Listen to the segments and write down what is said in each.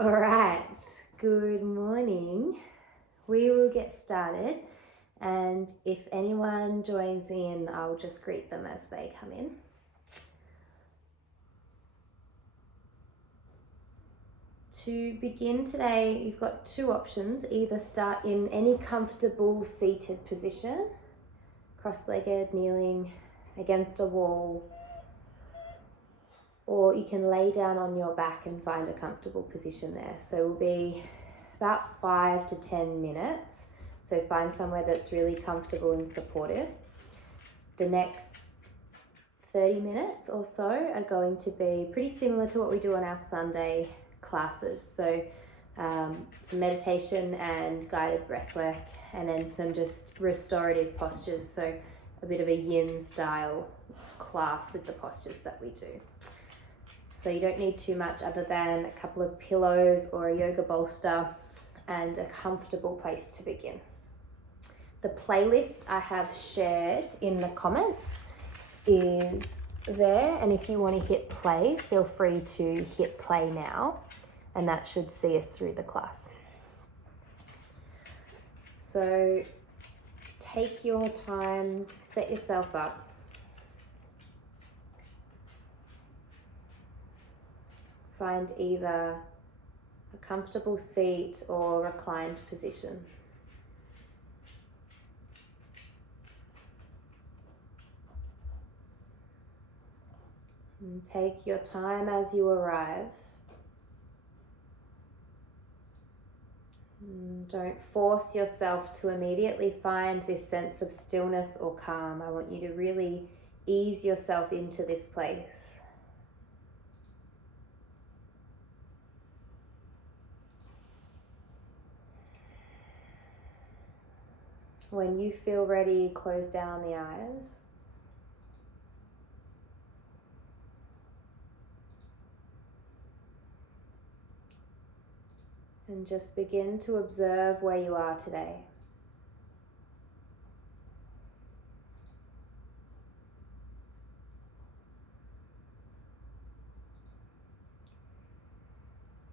All right, good morning. We will get started, and if anyone joins in, I'll just greet them as they come in. To begin today, you've got two options. Either start in any comfortable seated position, cross-legged, kneeling against a wall, or you can lay down on your back and find a comfortable position there. So it will be about 5 to 10 minutes. So find somewhere that's really comfortable and supportive. The next 30 minutes or so are going to be pretty similar to what we do on our Sunday classes. So some meditation and guided breath work, and then some just restorative postures. So a bit of a yin style class with the postures that we do. So you don't need too much other than a couple of pillows or a yoga bolster and a comfortable place to begin. The playlist I have shared in the comments is there, and if you want to hit play, feel free to hit play now, and that should see us through the class. So take your time, set yourself up. Find either a comfortable seat or reclined position. And take your time as you arrive. And don't force yourself to immediately find this sense of stillness or calm. I want you to really ease yourself into this place. When you feel ready, close down the eyes. And just begin to observe where you are today.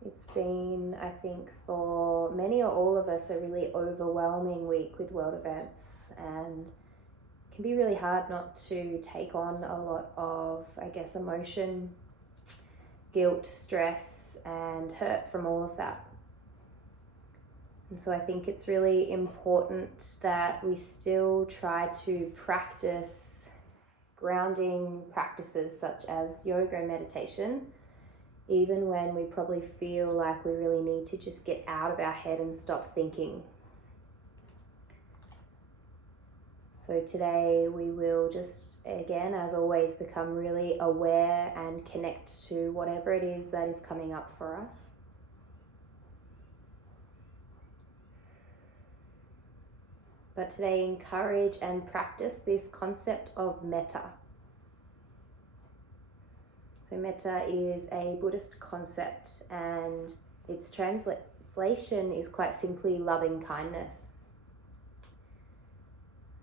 It's been, I think, for many or all of us, a really overwhelming week with world events, and it can be really hard not to take on a lot of, emotion, guilt, stress, and hurt from all of that. And so I think it's really important that we still try to practice grounding practices such as yoga and meditation, even when we probably feel like we really need to just get out of our head and stop thinking. So today we will just, again, as always, become really aware and connect to whatever it is that is coming up for us. But today, encourage and practice this concept of metta. So metta is a Buddhist concept, and its translation is quite simply loving kindness.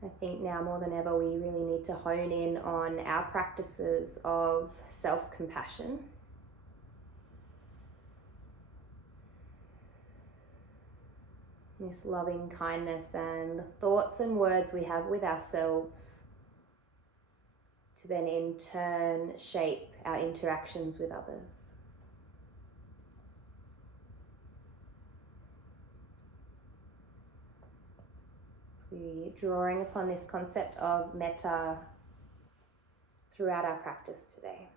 I think now more than ever we really need to hone in on our practices of self-compassion. This loving kindness and the thoughts and words we have with ourselves to then in turn shape our interactions with others. So we're drawing upon this concept of metta throughout our practice today.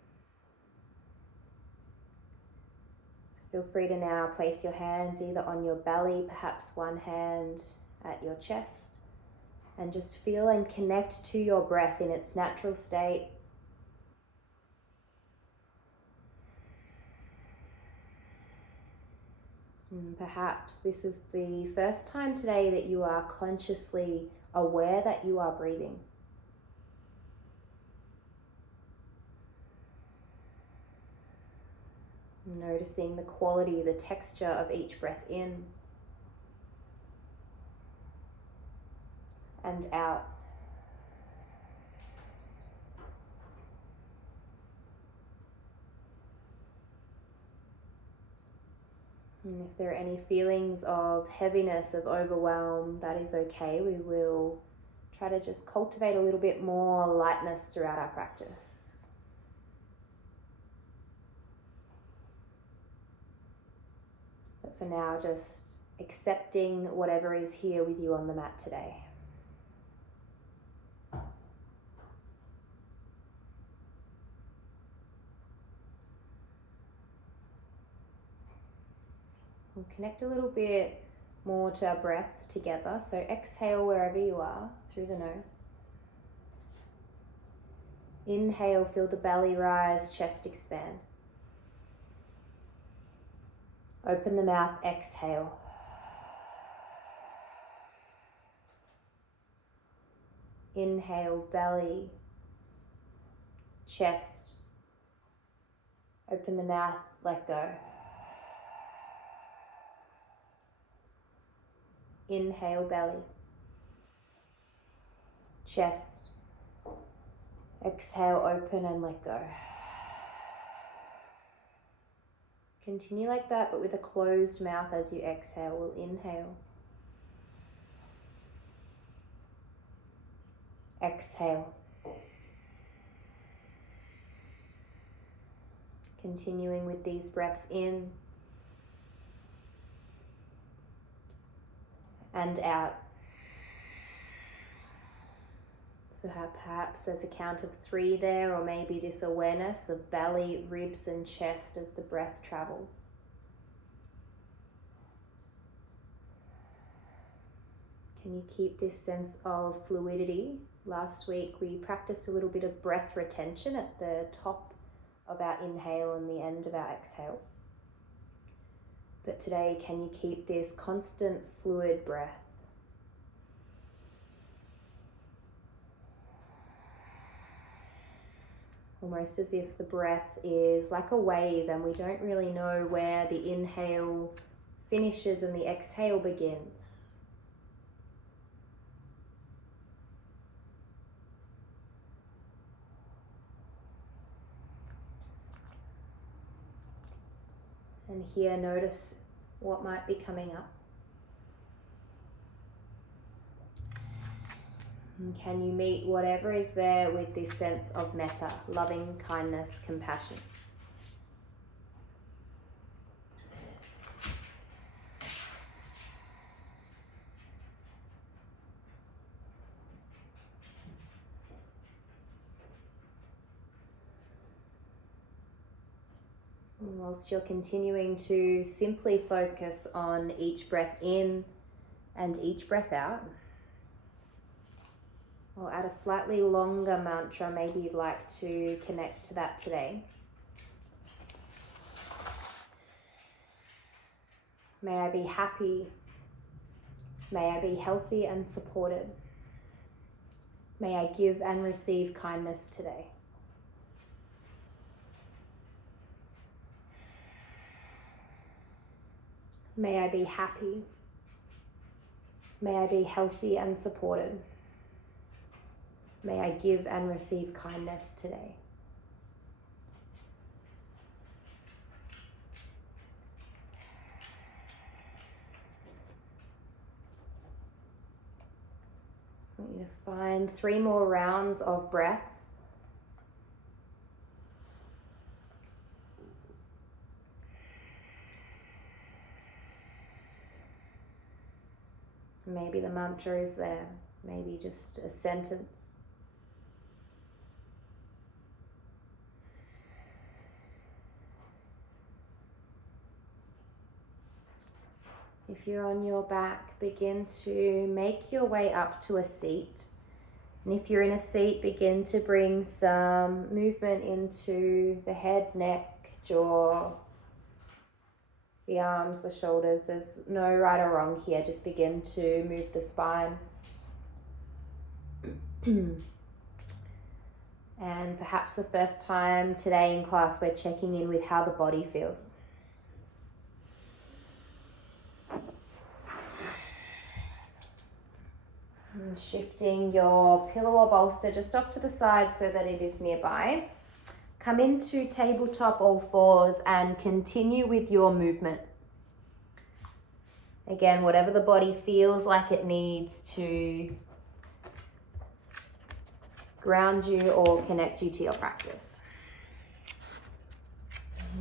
So feel free to now place your hands either on your belly, perhaps one hand at your chest, and just feel and connect to your breath in its natural state. And perhaps this is the first time today that you are consciously aware that you are breathing. Noticing the quality, the texture of each breath in and out. And if there are any feelings of heaviness, of overwhelm, that is okay. We will try to just cultivate a little bit more lightness throughout our practice. But for now, just accepting whatever is here with you on the mat today. We'll connect a little bit more to our breath together. So exhale wherever you are through the nose. Inhale, feel the belly rise, chest expand. Open the mouth, exhale. Inhale, belly, chest. Open the mouth, let go. Inhale, belly, chest. Exhale, open and let go. Continue like that, but with a closed mouth as you exhale. We'll inhale. Exhale. Continuing with these breaths in and out. So perhaps there's a count of 3 there, or maybe this awareness of belly, ribs and chest as the breath travels. Can you keep this sense of fluidity? Last week we practiced a little bit of breath retention at the top of our inhale and the end of our exhale. But today, can you keep this constant fluid breath? Almost as if the breath is like a wave and we don't really know where the inhale finishes and the exhale begins. And here, notice what might be coming up. And can you meet whatever is there with this sense of metta, loving kindness, compassion? And whilst you're continuing to simply focus on each breath in and each breath out, I'll add a slightly longer mantra. Maybe you'd like to connect to that today. May I be happy. May I be healthy and supported. May I give and receive kindness today. May I be happy. May I be healthy and supported. May I give and receive kindness today. I want you to find 3 more rounds of breath. Maybe the mantra is there, maybe just a sentence. If you're on your back, begin to make your way up to a seat. And if you're in a seat, begin to bring some movement into the head, neck, jaw, the arms, the shoulders. There's no right or wrong here. Just begin to move the spine. And perhaps the first time today in class, we're checking in with how the body feels. And shifting your pillow or bolster just off to the side so that it is nearby. Come into tabletop all fours and continue with your movement. Again, whatever the body feels like it needs to ground you or connect you to your practice.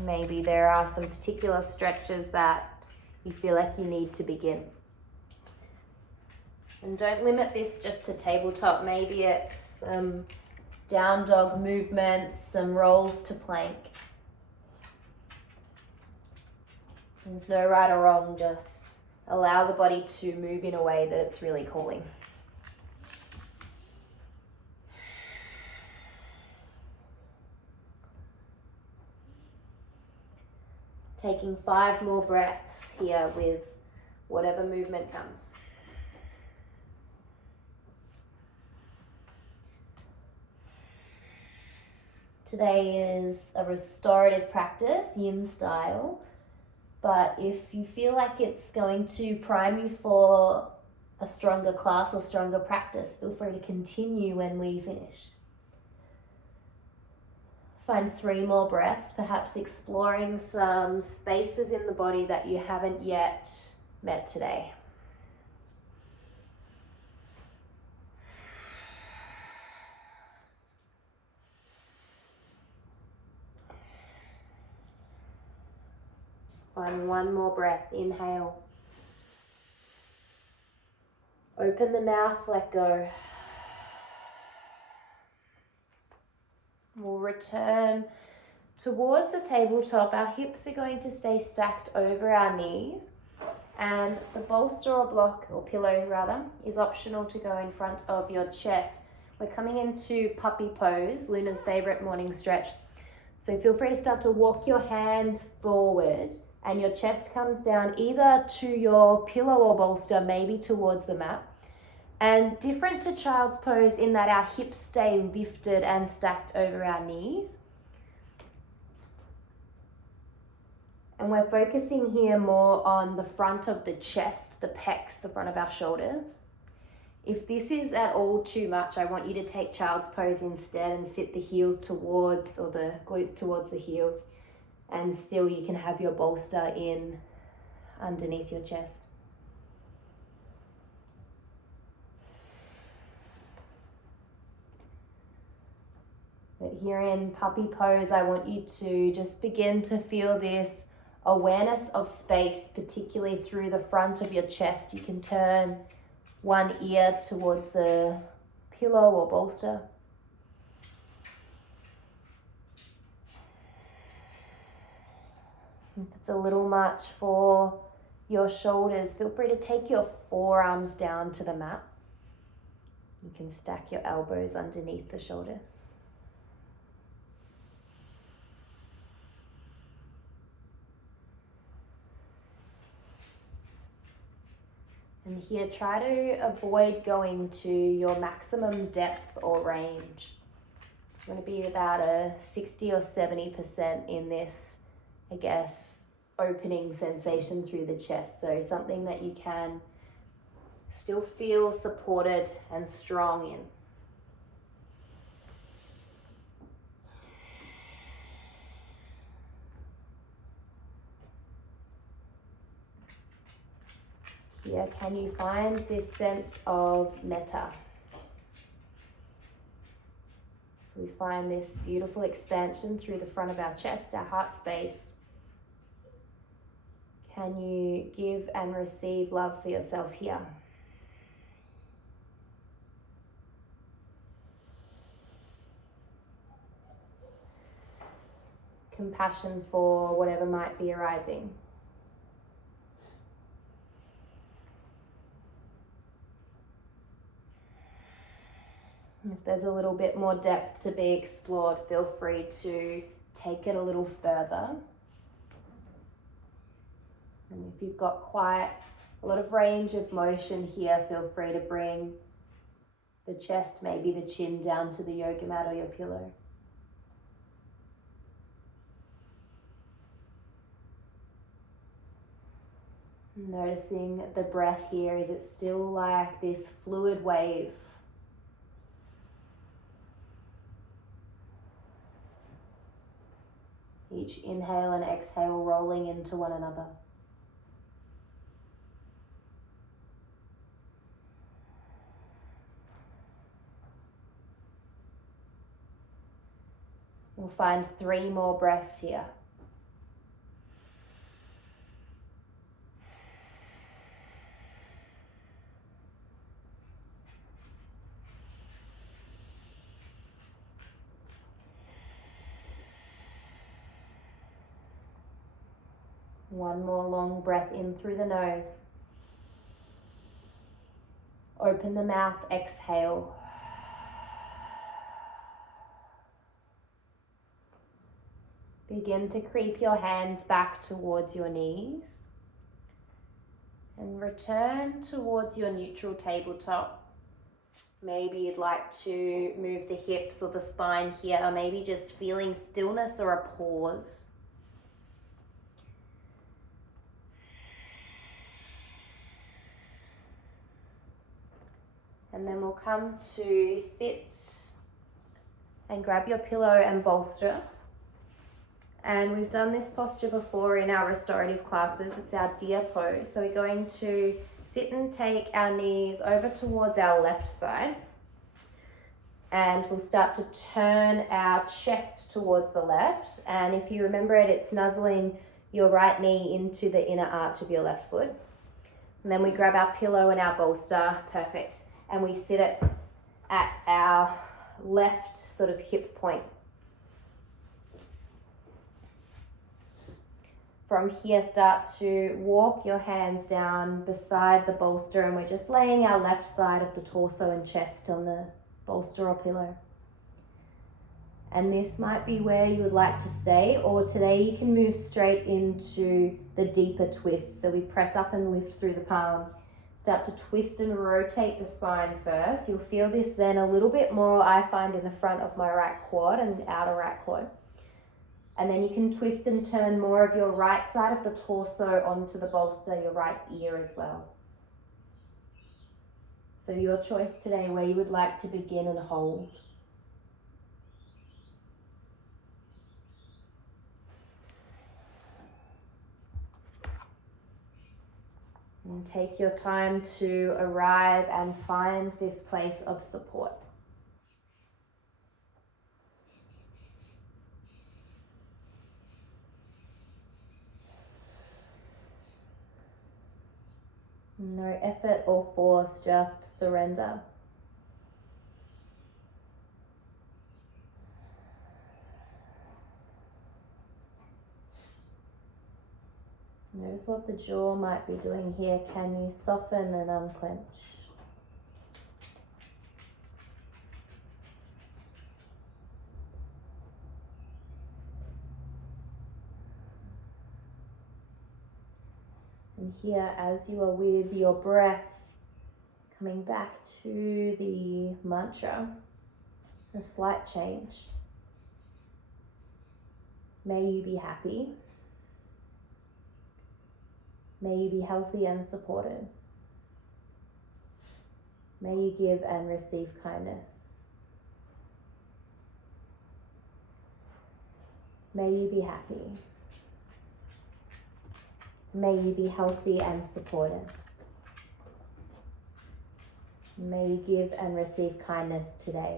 Maybe there are some particular stretches that you feel like you need to begin. And don't limit this just to tabletop. Maybe it's down dog movements, some rolls to plank. There's no right or wrong, just allow the body to move in a way that it's really calling. Taking 5 more breaths here with whatever movement comes. Today is a restorative practice, yin style, but if you feel like it's going to prime you for a stronger class or stronger practice, feel free to continue when we finish. Find 3 more breaths, perhaps exploring some spaces in the body that you haven't yet met today. Find 1 more breath, inhale. Open the mouth, let go. We'll return towards the tabletop. Our hips are going to stay stacked over our knees, and the bolster or block, or pillow rather, is optional to go in front of your chest. We're coming into puppy pose, Luna's favorite morning stretch. So feel free to start to walk your hands forward, and your chest comes down either to your pillow or bolster, maybe towards the mat. And different to child's pose in that our hips stay lifted and stacked over our knees. And we're focusing here more on the front of the chest, the pecs, the front of our shoulders. If this is at all too much, I want you to take child's pose instead and sit the heels towards, or the glutes towards the heels. And still you can have your bolster in underneath your chest. But here in puppy pose, I want you to just begin to feel this awareness of space, particularly through the front of your chest. You can turn one ear towards the pillow or bolster. If it's a little much for your shoulders, feel free to take your forearms down to the mat. You can stack your elbows underneath the shoulders. And here, try to avoid going to your maximum depth or range. You want to be about a 60 or 70% in this, I guess, opening sensation through the chest. So something that you can still feel supported and strong in. Here, can you find this sense of metta? So we find this beautiful expansion through the front of our chest, our heart space. Can you give and receive love for yourself here? Compassion for whatever might be arising. If there's a little bit more depth to be explored, feel free to take it a little further. And if you've got quite a lot of range of motion here, feel free to bring the chest, maybe the chin, down to the yoga mat or your pillow. Noticing the breath here, is it still like this fluid wave? Each inhale and exhale rolling into one another. We'll find 3 more breaths here. One more long breath in through the nose. Open the mouth, exhale. Begin to creep your hands back towards your knees and return towards your neutral tabletop. Maybe you'd like to move the hips or the spine here, or maybe just feeling stillness or a pause. And then we'll come to sit and grab your pillow and bolster. And we've done this posture before in our restorative classes. It's our deer pose. So we're going to sit and take our knees over towards our left side. And we'll start to turn our chest towards the left. And if you remember it, it's nuzzling your right knee into the inner arch of your left foot. And then we grab our pillow and our bolster. Perfect. And we sit it at our left sort of hip point. From here, start to walk your hands down beside the bolster, and we're just laying our left side of the torso and chest on the bolster or pillow. And this might be where you would like to stay, or today you can move straight into the deeper twist. So we press up and lift through the palms. Start to twist and rotate the spine first. You'll feel this then a little bit more, I find, in the front of my right quad and outer right quad. And then you can twist and turn more of your right side of the torso onto the bolster, your right ear as well. So your choice today where you would like to begin and hold. And take your time to arrive and find this place of support. No effort or force, just surrender. Notice what the jaw might be doing here. Can you soften and unclench? And here, as you are with your breath, coming back to the mantra, a slight change. May you be happy. May you be healthy and supported. May you give and receive kindness. May you be happy. May you be healthy and supported. May you give and receive kindness today.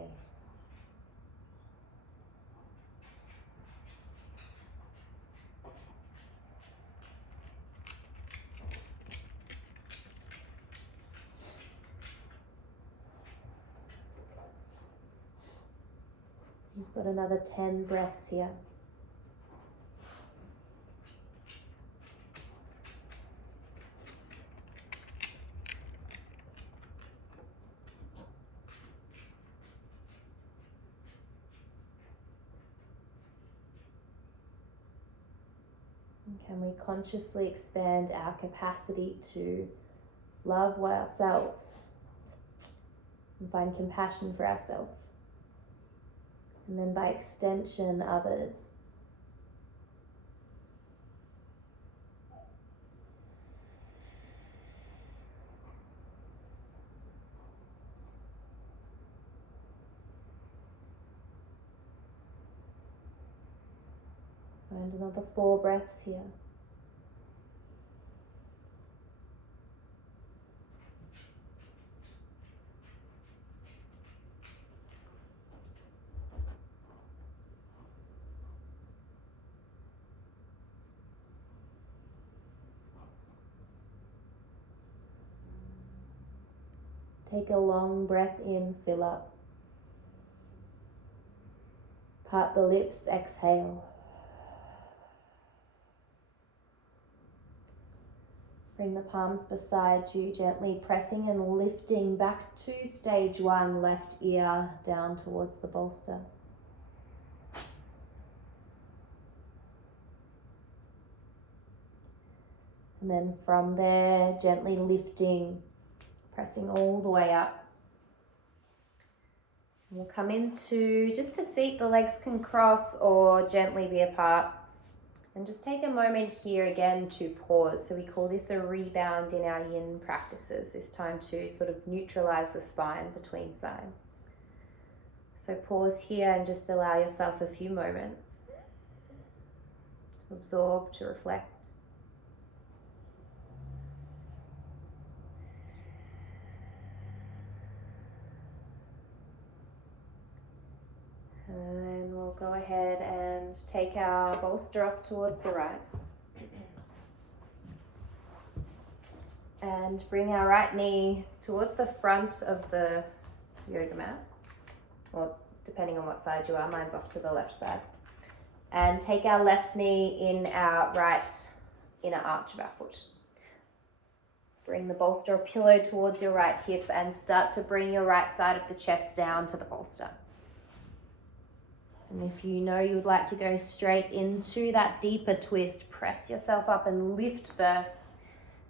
We've got another 10 breaths here. Can we consciously expand our capacity to love ourselves and find compassion for ourselves? And then by extension, others. Find another 4 breaths here. Take a long breath in, fill up. Part the lips, exhale. Bring the palms beside you, gently pressing and lifting back to stage one, left ear down towards the bolster. And then from there, gently lifting, pressing all the way up. We'll come into just a seat. The legs can cross or gently be apart. And just take a moment here again to pause. So we call this a rebound in our yin practices, this time to sort of neutralize the spine between sides. So pause here and just allow yourself a few moments to absorb, to reflect. And then we'll go ahead and take our bolster off towards the right. And bring our right knee towards the front of the yoga mat, or depending on what side you are, mine's off to the left side. And take our left knee in our right inner arch of our foot. Bring the bolster or pillow towards your right hip and start to bring your right side of the chest down to the bolster. And if you know you would like to go straight into that deeper twist, press yourself up and lift first,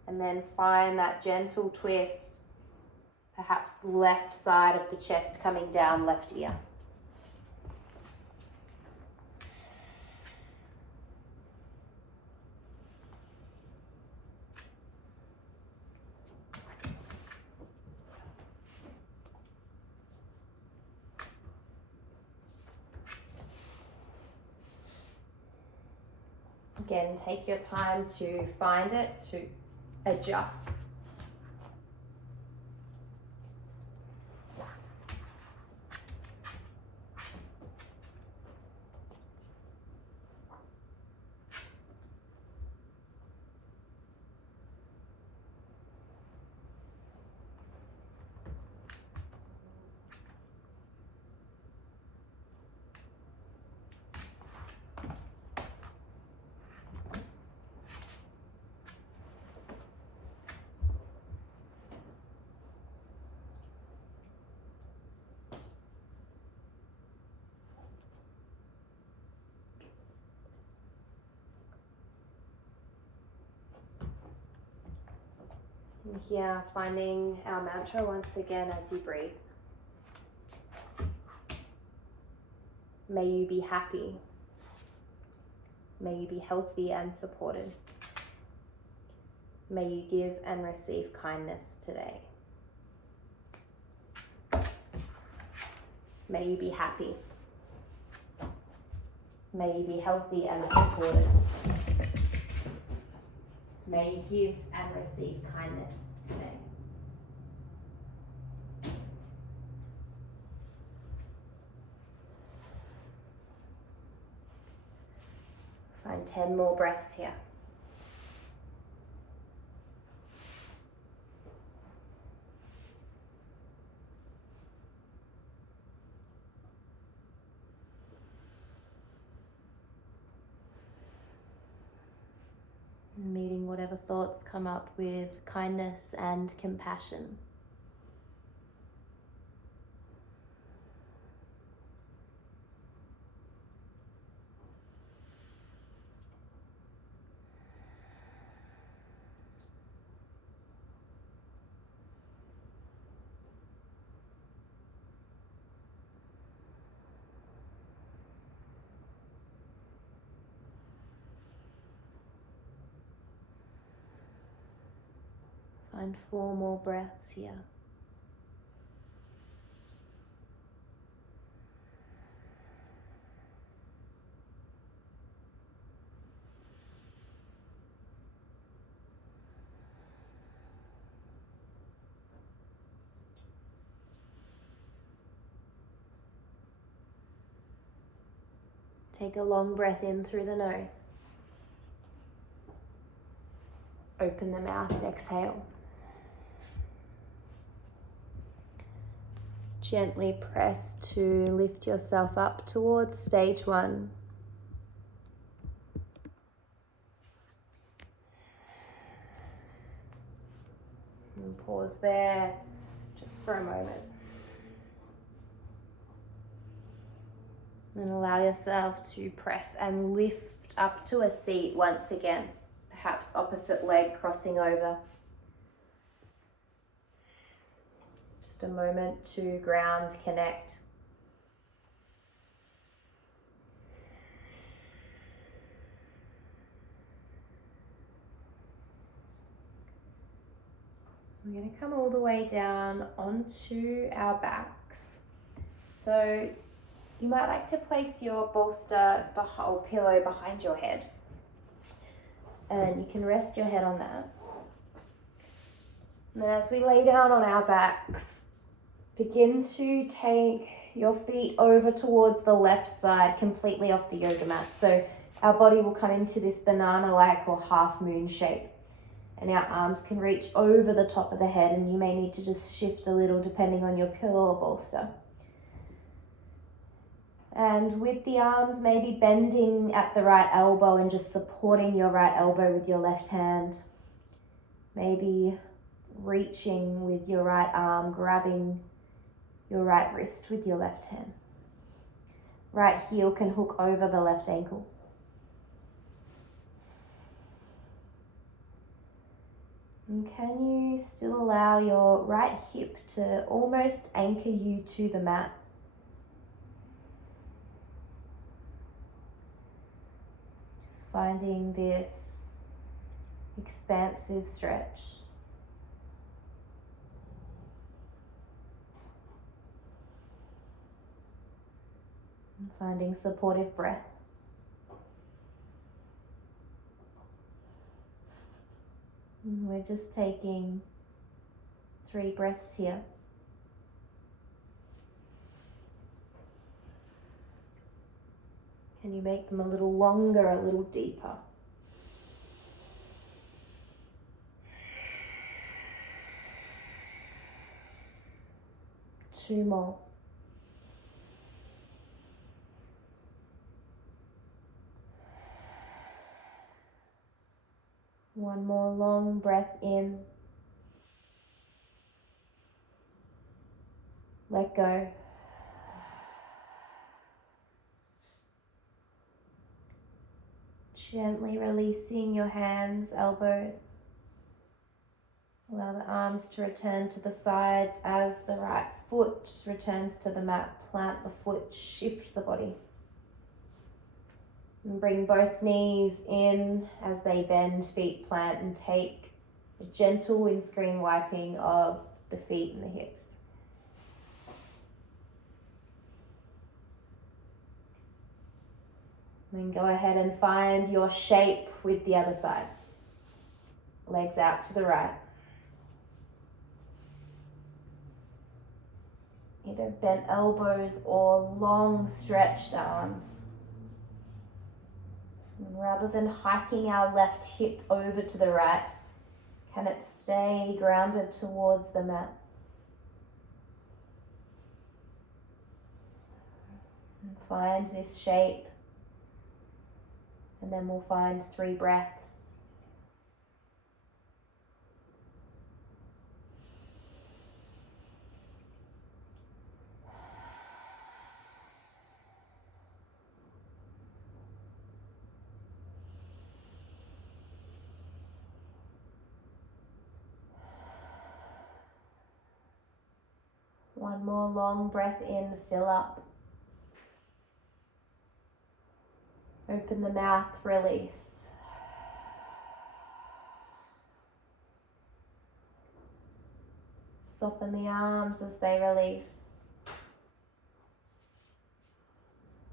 and then find that gentle twist, perhaps left side of the chest coming down, left ear. Again, take your time to find it, to adjust. And here, finding our mantra once again as you breathe. May you be happy. May you be healthy and supported. May you give and receive kindness today. May you be happy. May you be healthy and supported. May you give and receive kindness today. Find 10 more breaths here. Meeting whatever thoughts come up with kindness and compassion. Find 4 more breaths here. Take a long breath in through the nose. Open the mouth and exhale. Gently press to lift yourself up towards stage 1. And pause there just for a moment. And allow yourself to press and lift up to a seat once again, perhaps opposite leg crossing over. Just a moment to ground, connect. We're going to come all the way down onto our backs. So you might like to place your bolster or pillow behind your head. And you can rest your head on that. And then as we lay down on our backs, begin to take your feet over towards the left side, completely off the yoga mat. So our body will come into this banana-like or half moon shape. And our arms can reach over the top of the head, and you may need to just shift a little depending on your pillow or bolster. And with the arms maybe bending at the right elbow and just supporting your right elbow with your left hand. Maybe reaching with your right arm, grabbing your right wrist with your left hand. Right heel can hook over the left ankle. And can you still allow your right hip to almost anchor you to the mat? Just finding this expansive stretch. And finding supportive breath. And we're just taking 3 breaths here. Can you make them a little longer, a little deeper? Two more. One more long breath in. Let go. Gently releasing your hands, elbows. Allow the arms to return to the sides as the right foot returns to the mat. Plant the foot, shift the body. And bring both knees in as they bend, feet plant, and take a gentle windscreen wiping of the feet and the hips. Then go ahead and find your shape with the other side. Legs out to the right. Either bent elbows or long stretched arms. And rather than hiking our left hip over to the right, can it stay grounded towards the mat? And find this shape. And then we'll find 3 breaths. One more long breath in, fill up. Open the mouth, release. Soften the arms as they release.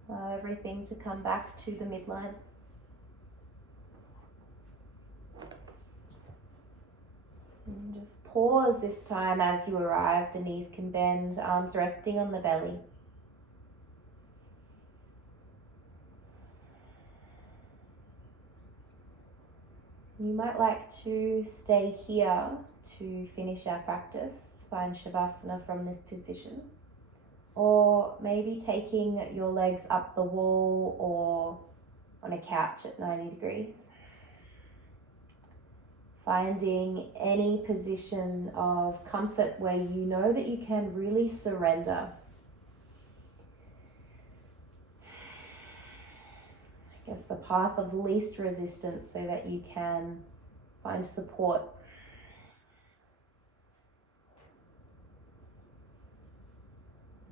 Allow everything to come back to the midline. And just pause this time as you arrive. The knees can bend, arms resting on the belly. You might like to stay here to finish our practice. Find Shavasana from this position. Or maybe taking your legs up the wall or on a couch at 90 degrees. Finding any position of comfort where you know that you can really surrender. I guess the path of least resistance so that you can find support.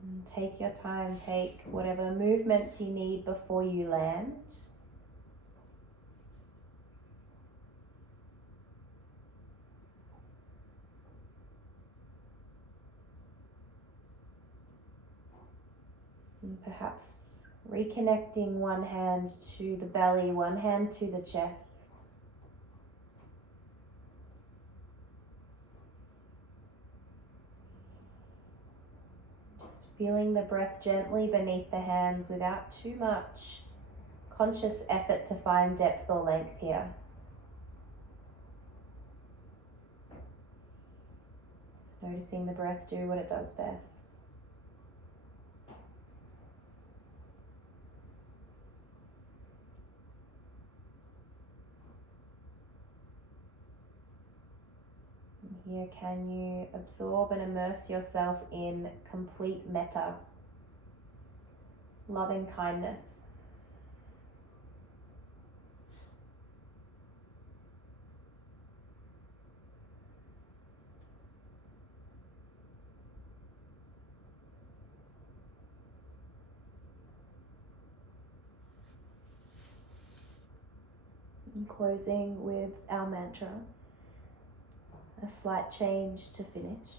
And take your time, take whatever movements you need before you land. And perhaps reconnecting one hand to the belly, one hand to the chest. Just feeling the breath gently beneath the hands without too much conscious effort to find depth or length here. Just noticing the breath do what it does best. Here, can you absorb and immerse yourself in complete metta, loving kindness. And closing with our mantra, a slight change to finish.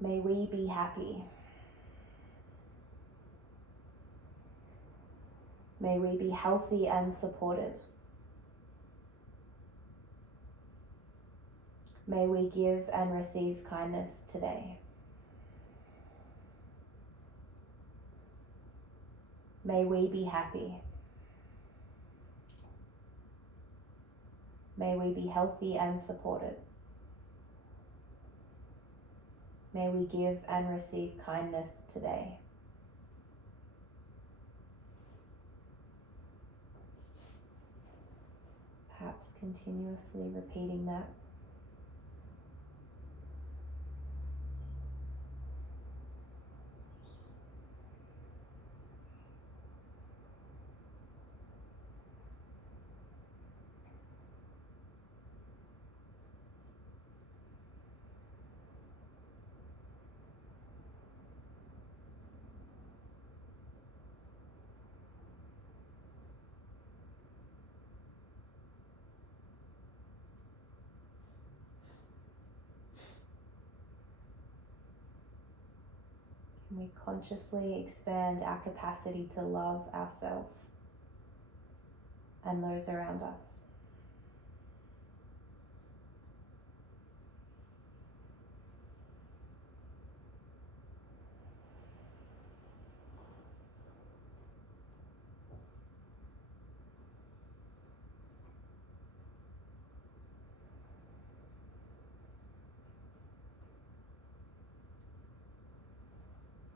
May we be happy. May we be healthy and supported. May we give and receive kindness today. May we be happy. May we be healthy and supported. May we give and receive kindness today. Perhaps continuously repeating that. We consciously expand our capacity to love ourselves and those around us.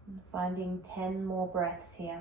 And finding 10 more breaths here.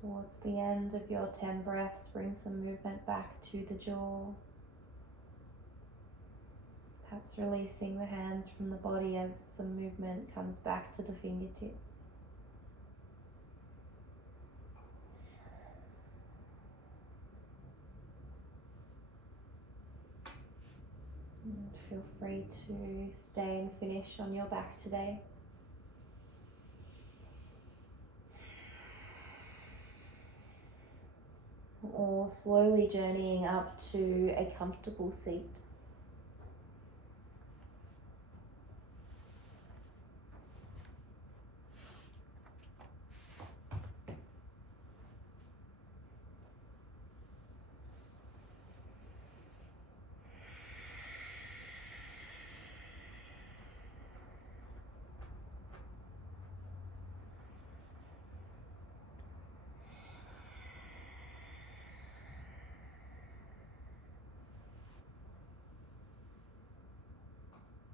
Towards the end of your 10 breaths, bring some movement back to the jaw. Perhaps releasing the hands from the body as some movement comes back to the fingertips. Feel free to stay and finish on your back today. Or slowly journeying up to a comfortable seat.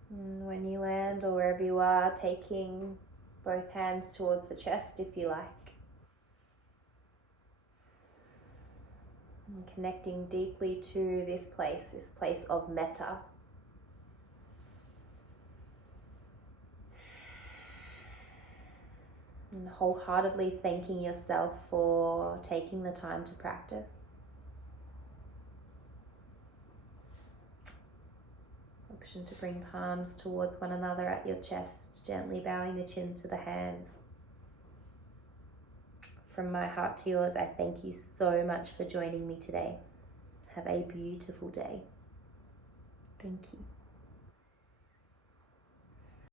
And when you land, or wherever you are, taking both hands towards the chest if you like. And connecting deeply to this place of Metta. And wholeheartedly thanking yourself for taking the time to practice. Option to bring palms towards one another at your chest, gently bowing the chin to the hands. From my heart to yours, I thank you so much for joining me today. Have a beautiful day. Thank you.